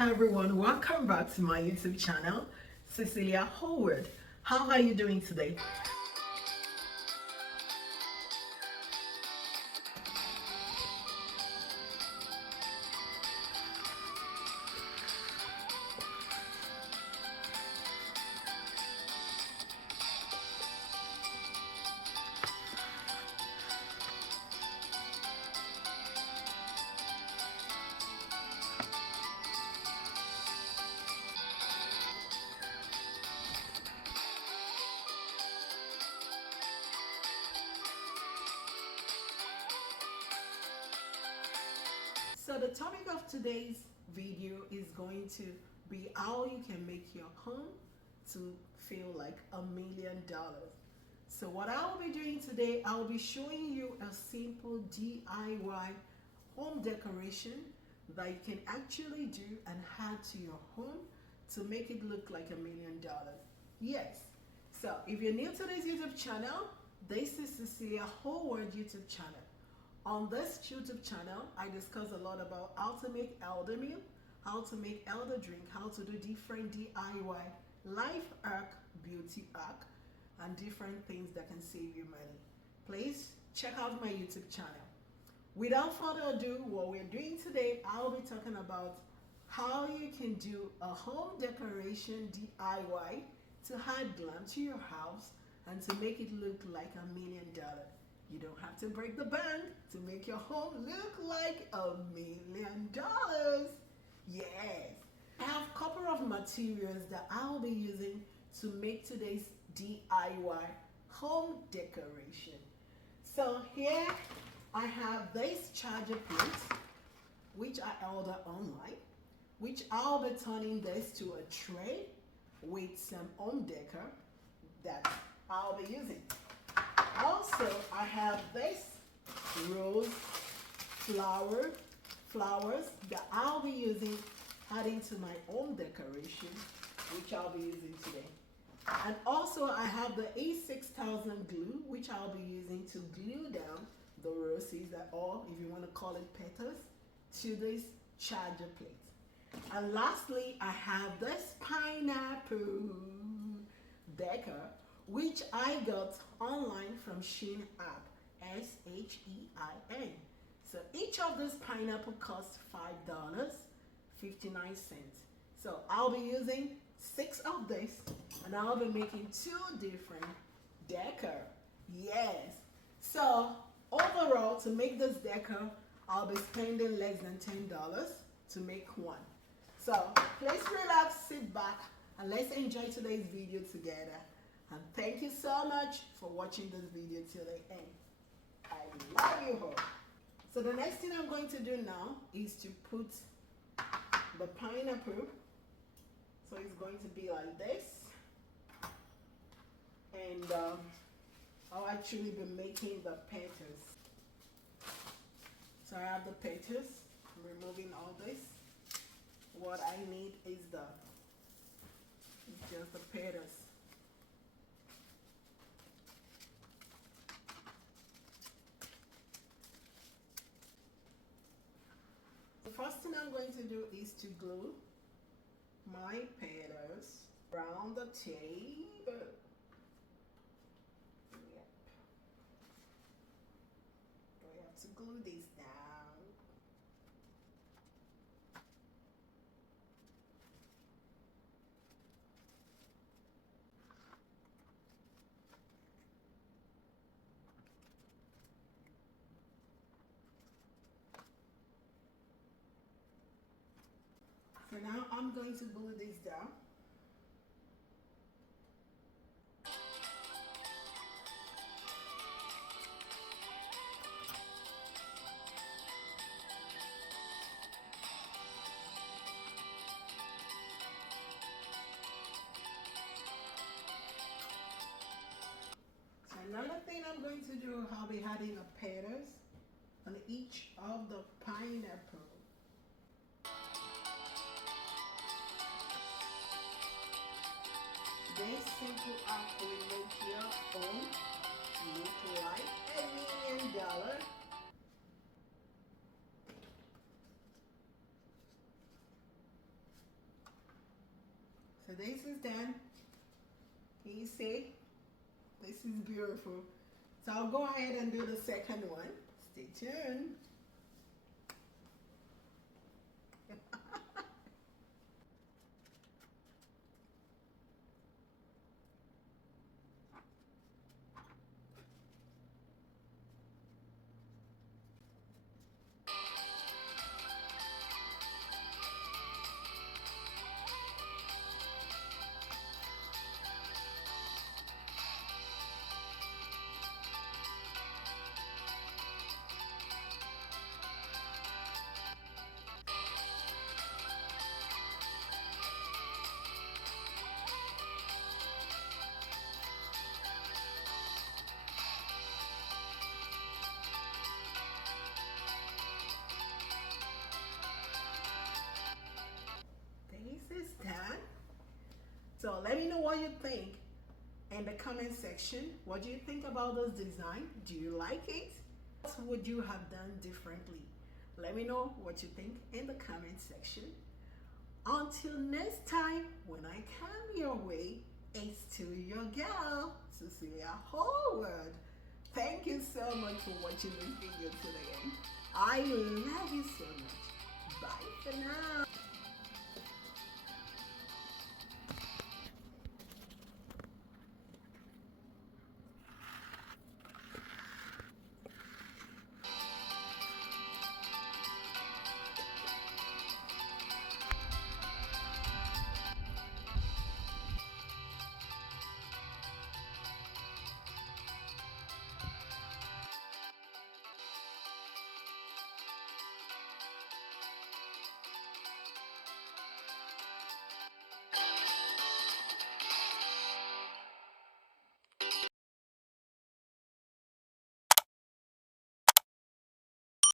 everyone, welcome back to my YouTube channel, Cecelia Howard. How are you doing today? So the topic of today's video is going to be how you can make your home to feel like $1,000,000. So what I'll be doing today, I'll be showing you a simple DIY home decoration that you can actually do and add to your home to make it look like $1,000,000. Yes. So if you're new to this YouTube channel, this is Cecelia Howard YouTube channel. On this YouTube channel, I discuss a lot about how to make elder meal, how to make elder drink, how to do different DIY life hack, beauty hack, and different things that can save you money. Please check out my YouTube channel. Without further ado, what we're doing today, I'll be talking about how you can do a home decoration DIY to add glam to your house and to make it look like $1,000,000. You don't have to break the bank to make your home look like $1,000,000. Yes. I have a couple of materials that I'll be using to make today's DIY home decoration. So here I have this charger plate, which I ordered online, which I'll be turning this to a tray with some home decor that I'll be using. Also, I have this rose flowers that I'll be using, adding to my home decoration, which I'll be using today. And also, I have the A6000 glue, which I'll be using to glue down the roses, or if you want to call it petals, to this charger plate. And lastly, I have this pineapple decor, which I got online from Shein app, SHEIN. So each of these pineapple costs $5.59. So I'll be using 6 of this, and I'll be making 2 different decor. Yes. So overall, to make this decor, I'll be spending less than $10 to make one. So please relax, sit back, and let's enjoy today's video together. And thank you so much for watching this video till the end. I love you all. So the next thing I'm going to do now is to put the pineapple. So it's going to be like this. And I'll actually be making the petals. So I have the petals. I'm removing all this. What I need is just the petals. The first thing I'm going to do is to glue my petals around the table. Yep. We have to glue this down. So now I'm going to glue this down. So another thing I'm going to do, I'll be adding a petals on each of the pineapple. This simple act will make your home look like $1,000,000. this is done. You see, this is beautiful. So I'll go ahead and do the second one. Stay tuned. This is done. So let me know what you think in the comment section. What do you think about this design? Do you like it? What would you have done differently? Let me know what you think in the comment section. Until next time, when I come your way, it's to your girl, Cecelia Howard. Thank you so much for watching this video today. I love you so much. Bye for now.